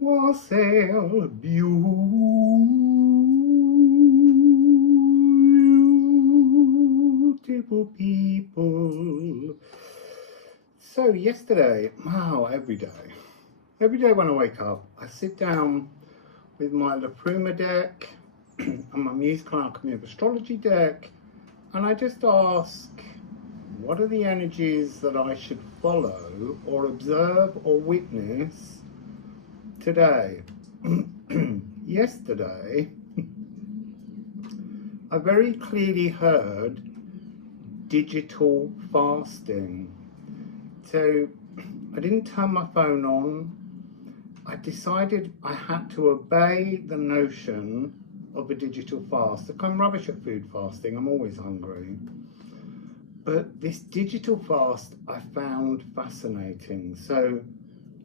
Wassail, beautiful people. So yesterday, wow, every day when I wake up, I sit down with my Liffruma deck and my musical Alchemy of Astrology deck, and I just ask, what are the energies that I should follow or observe or witness today? Yesterday, I very clearly heard digital fasting. So I didn't turn my phone on. I decided I had to obey the notion of a digital fast. I'm rubbish at food fasting, I'm always hungry. But this digital fast I found fascinating. So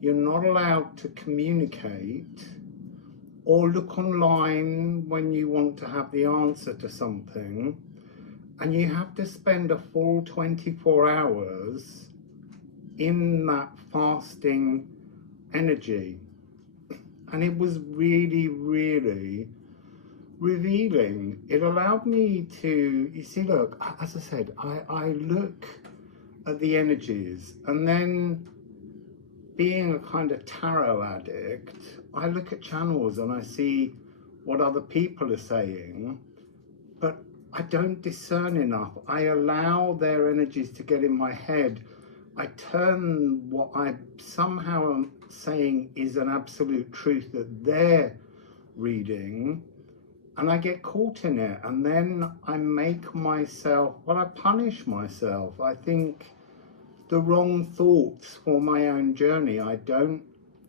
you're not allowed to communicate or look online when you want to have the answer to something, and you have to spend a full 24 hours in that fasting energy. And it was really, really revealing. It allowed me to, you see, look, as I said, I look at the energies, and then being a kind of tarot addict, I look at channels and I see what other people are saying, but I don't discern enough. I allow their energies to get in my head. I turn what I somehow am saying is an absolute truth that they're reading, and I get caught in it, and then I make myself, well, I punish myself. I think the wrong thoughts for my own journey.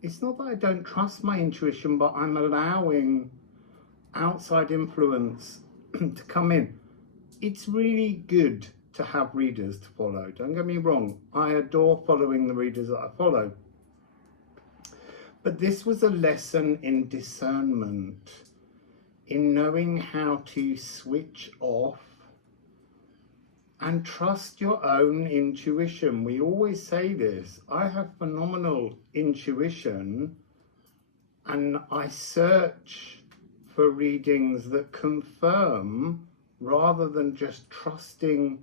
It's not that I don't trust my intuition, but I'm allowing outside influence to come in. It's really good to have readers to follow, don't get me wrong. I adore following the readers that I follow. But this was a lesson in discernment, in knowing how to switch off and trust your own intuition. We always say this. I have phenomenal intuition, and I search for readings that confirm rather than just trusting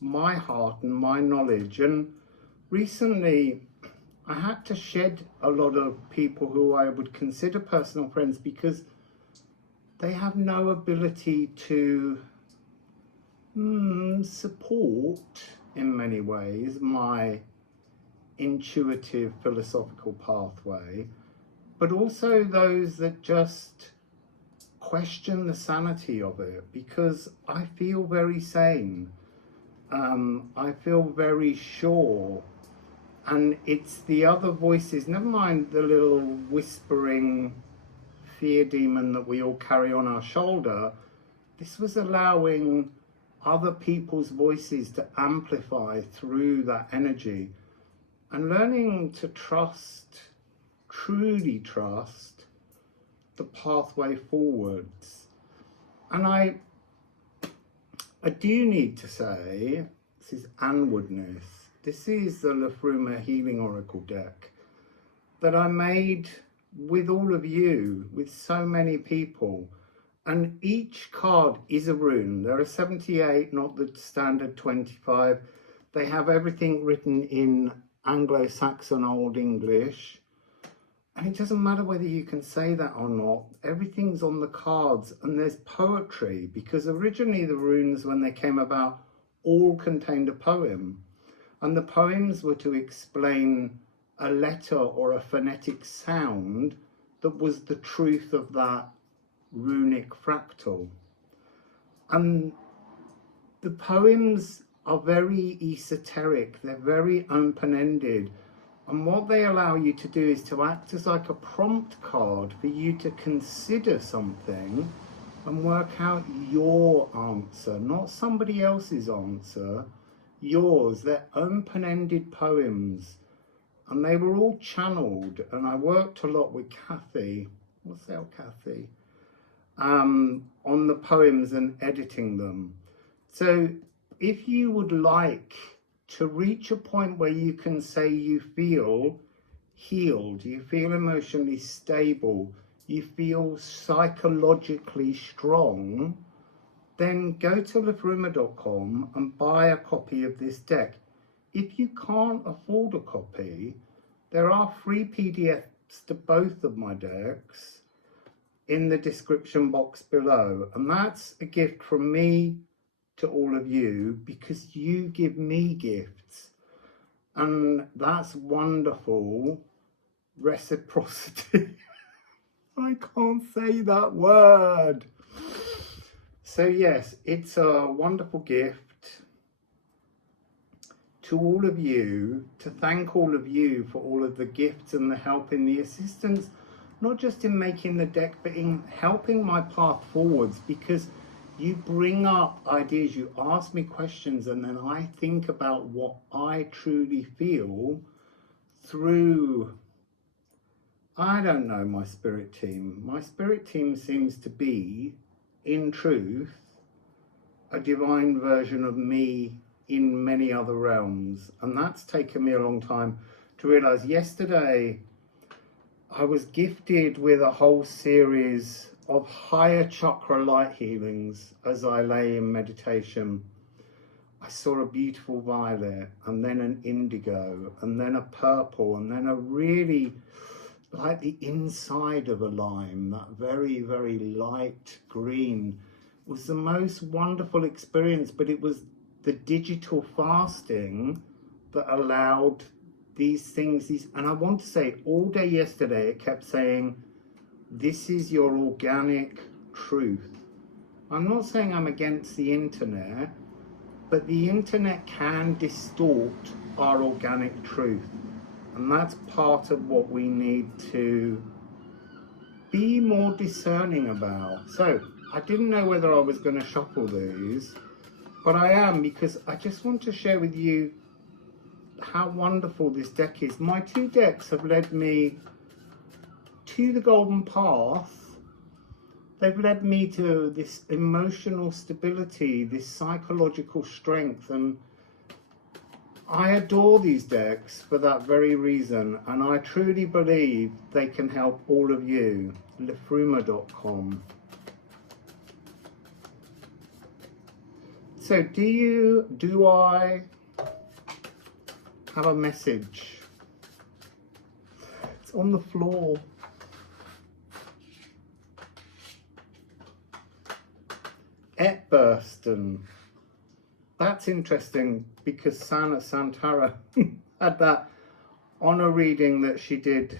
my heart and my knowledge. And recently I had to shed a lot of people who I would consider personal friends because they have no ability to support in many ways my intuitive philosophical pathway, but also those that just question the sanity of it, because I feel very sane. I feel very sure, and it's the other voices, never mind the little whispering fear demon that we all carry on our shoulder. This was allowing other people's voices to amplify through that energy, and learning to trust, truly trust, the pathway forwards. And I do need to say, this is Anwoodness. This is the Liffruma Healing Oracle Deck that I made with all of you, with so many people. And each card is a rune. There are 78, not the standard 25. They have everything written in Anglo-Saxon Old English. And it doesn't matter whether you can say that or not. Everything's on the cards, and there's poetry, because originally the runes, when they came about, all contained a poem. And the poems were to explain a letter or a phonetic sound that was the truth of that runic fractal. And the poems are very esoteric, they're very open-ended, and what they allow you to do is to act as like a prompt card for you to consider something and work out your answer, not somebody else's answer, yours. They're open-ended poems, and they were all channeled, and I worked a lot with Kathy, Wassail Kathy, on the poems and editing them. So if you would like to reach a point where you can say you feel healed, you feel emotionally stable, you feel psychologically strong, then go to liffruma.com and buy a copy of this deck. If you can't afford a copy, there are free PDFs to both of my decks in the description box below. And that's a gift from me to all of you, because you give me gifts. And that's wonderful reciprocity. I can't say that word. So yes, it's a wonderful gift to all of you, to thank all of you for all of the gifts and the help and the assistance, not just in making the deck, but in helping my path forwards, because you bring up ideas, you ask me questions, and then I think about what I truly feel through, I don't know, my spirit team. My spirit team seems to be, in truth, a divine version of me in many other realms. And that's taken me a long time to realize. Yesterday, I was gifted with a whole series of higher chakra light healings as I lay in meditation. I saw a beautiful violet, and then an indigo, and then a purple, and then a really, like the inside of a lime, that very, very light green. It was the most wonderful experience, but it was the digital fasting that allowed these things, and I want to say, all day yesterday it kept saying, this is your organic truth. I'm not saying I'm against the internet, but the internet can distort our organic truth. And that's part of what we need to be more discerning about. So I didn't know whether I was going to shuffle these, but I am, because I just want to share with you how wonderful this deck is. My two decks have led me to the golden path. They've led me to this emotional stability, this psychological strength, and I adore these decks for that very reason, and I truly believe they can help all of you. Liffruma.com. So do I have a message? It's on the floor. Ædan. That's interesting, because Sana Santara had that on a reading that she did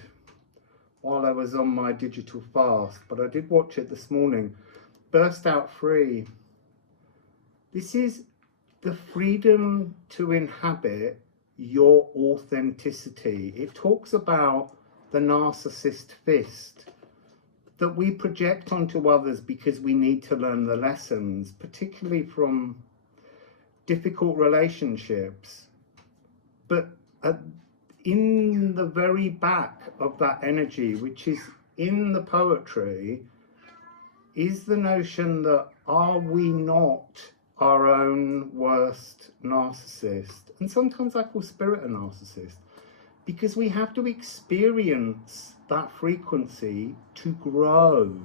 while I was on my digital fast, but I did watch it this morning. Burst out free. This is the freedom to inhabit your authenticity. It talks about the narcissist fist that we project onto others because we need to learn the lessons, particularly from difficult relationships. But in the very back of that energy, which is in the poetry, is the notion that, are we not our own worst narcissist? And sometimes I call spirit a narcissist, because we have to experience that frequency to grow.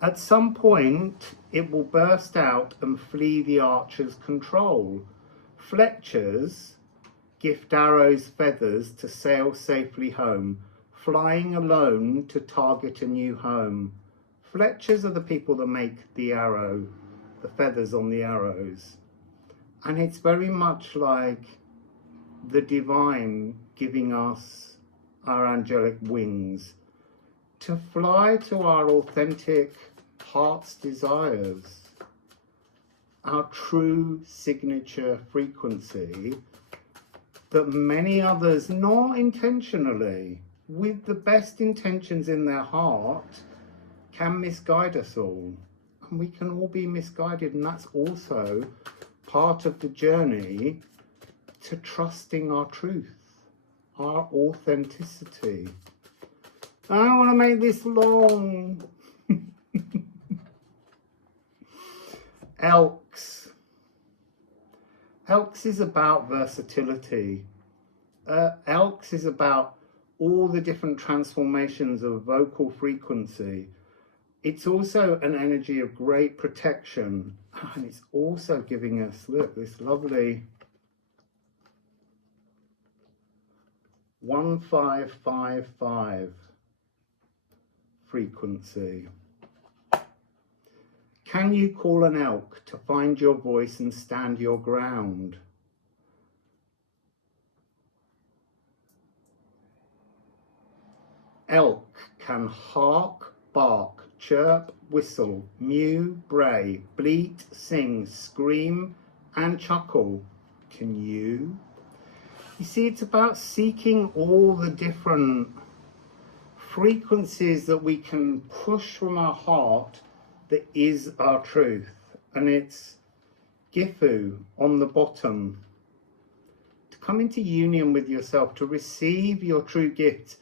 At some point, it will burst out and flee the archer's control. Fletchers gift arrows feathers to sail safely home, flying alone to target a new home. Fletchers are the people that make the arrow, the feathers on the arrows. And it's very much like the divine giving us our angelic wings to fly to our authentic heart's desires, our true signature frequency that many others, not intentionally, with the best intentions in their heart, can misguide us all. And we can all be misguided, and that's also part of the journey to trusting our truth, our authenticity. I don't want to make this long. Elks. Elks is about versatility. Elks is about all the different transformations of vocal frequency. It's also an energy of great protection, and it's also giving us, look, this lovely 1555 frequency. Can you call an elk to find your voice and stand your ground? Elk can hark, bark, chirp, whistle, mew, bray, bleat, sing, scream, and chuckle. Can you? You see, it's about seeking all the different frequencies that we can push from our heart that is our truth. And it's Gifu on the bottom. To come into union with yourself, to receive your true gifts.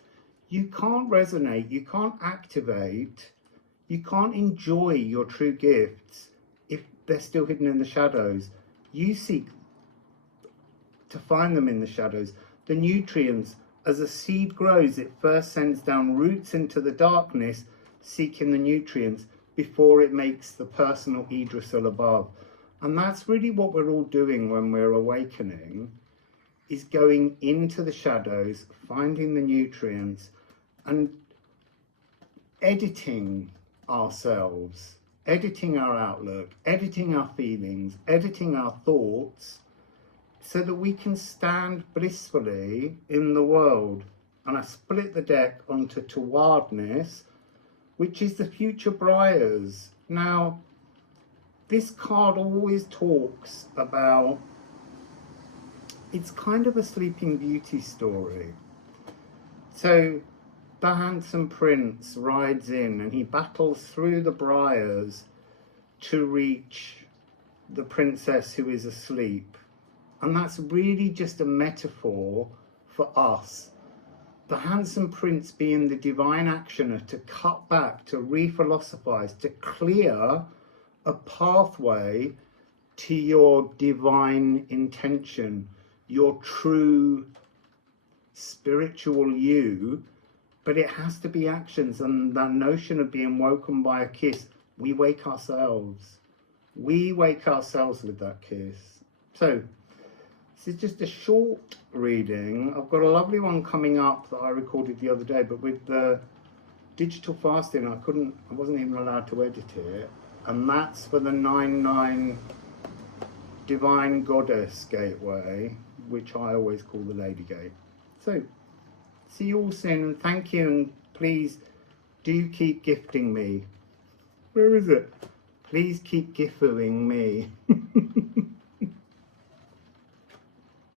You can't resonate, you can't activate, you can't enjoy your true gifts if they're still hidden in the shadows. You seek to find them in the shadows. The nutrients, as a seed grows, it first sends down roots into the darkness, seeking the nutrients before it makes the personal Idrisil above. And that's really what we're all doing when we're awakening, is going into the shadows, finding the nutrients, and editing ourselves, editing our outlook, editing our feelings, editing our thoughts, so that we can stand blissfully in the world. And I split the deck onto Towardness, which is the future briars. Now, this card always talks about, it's kind of a Sleeping Beauty story. So the handsome prince rides in and he battles through the briars to reach the princess who is asleep. And that's really just a metaphor for us. The handsome prince being the divine actioner to cut back, to re-philosophize, to clear a pathway to your divine intention, your true spiritual you. But it has to be actions, and that notion of being woken by a kiss, we wake ourselves. We wake ourselves with that kiss. So, this is just a short reading. I've got a lovely one coming up that I recorded the other day, but with the digital fasting, I wasn't even allowed to edit it. And that's for the 9/9 Divine Goddess Gateway, which I always call the Lady Gate. So, see you all soon, and thank you, and please do keep gifting me. Where is it? Please keep gifuing me.